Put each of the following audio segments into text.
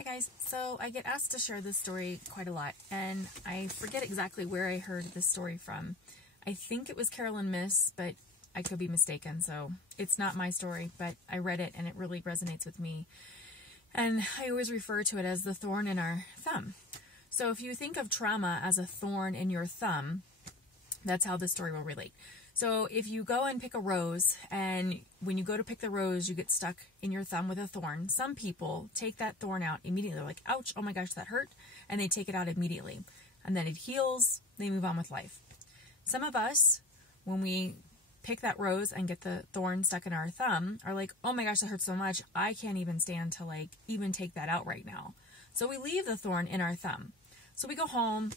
Hi guys, so I get asked to share this story quite a lot, and I forget exactly where I heard this story from. I think it was Carolyn Miss, but I could be mistaken, so it's not my story, but I read it and it really resonates with me. And I always refer to it as the thorn in our thumb. So if you think of trauma as a thorn in your thumb, that's how this story will relate. So if you go and pick a rose, and when you go to pick the rose, you get stuck in your thumb with a thorn. Some people take that thorn out immediately. They're like, ouch, oh my gosh, that hurt. And they take it out immediately. And then it heals. They move on with life. Some of us, when we pick that rose and get the thorn stuck in our thumb, are like, oh my gosh, that hurts so much. I can't even stand to even take that out right now. So we leave the thorn in our thumb. So we go home.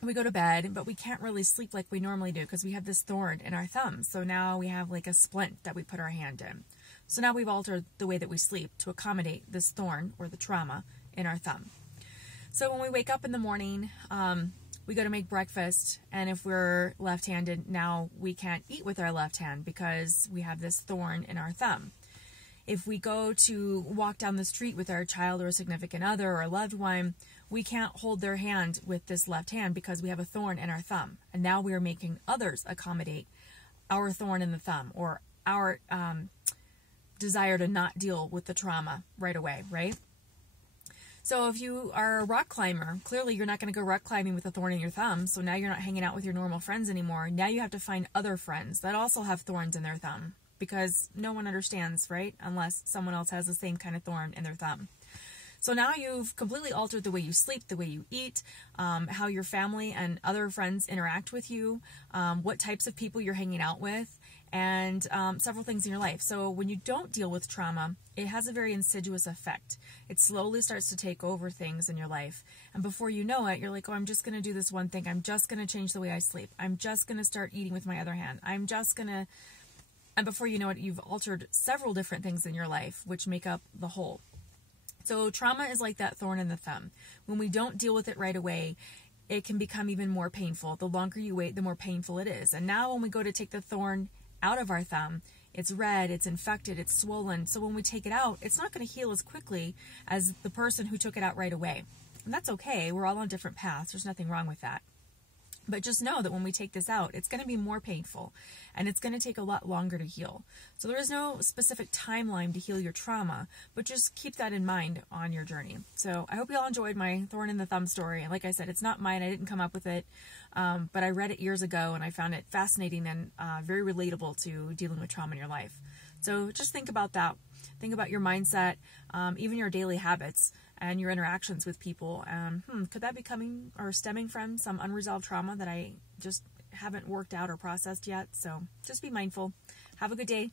We go to bed, but we can't really sleep like we normally do because we have this thorn in our thumb. So now we have like a splint that we put our hand in. So now we've altered the way that we sleep to accommodate this thorn or the trauma in our thumb. So when we wake up in the morning, we go to make breakfast, and if we're left-handed, now we can't eat with our left hand because we have this thorn in our thumb. If we go to walk down the street with our child or a significant other or a loved one, we can't hold their hand with this left hand because we have a thorn in our thumb. And now we are making others accommodate our thorn in the thumb or our desire to not deal with the trauma right away, right? So if you are a rock climber, clearly you're not going to go rock climbing with a thorn in your thumb. So now you're not hanging out with your normal friends anymore. Now you have to find other friends that also have thorns in their thumb because no one understands, right? Unless someone else has the same kind of thorn in their thumb. So now you've completely altered the way you sleep, the way you eat, how your family and other friends interact with you, what types of people you're hanging out with, and several things in your life. So when you don't deal with trauma, it has a very insidious effect. It slowly starts to take over things in your life. And before you know it, you're like, oh, I'm just going to do this one thing. I'm just going to change the way I sleep. I'm just going to start eating with my other hand. I'm just going to... And before you know it, you've altered several different things in your life, which make up the whole. So trauma is like that thorn in the thumb. When we don't deal with it right away, it can become even more painful. The longer you wait, the more painful it is. And now when we go to take the thorn out of our thumb, it's red, it's infected, it's swollen. So when we take it out, it's not going to heal as quickly as the person who took it out right away. And that's okay. We're all on different paths. There's nothing wrong with that. But just know that when we take this out, it's going to be more painful and it's going to take a lot longer to heal. So there is no specific timeline to heal your trauma, but just keep that in mind on your journey. So I hope you all enjoyed my thorn in the thumb story. And like I said, it's not mine. I didn't come up with it, but I read it years ago and I found it fascinating and very relatable to dealing with trauma in your life. So just think about that. Think about your mindset, even your daily habits and your interactions with people. Could that be coming or stemming from some unresolved trauma that I just haven't worked out or processed yet? So just be mindful. Have a good day.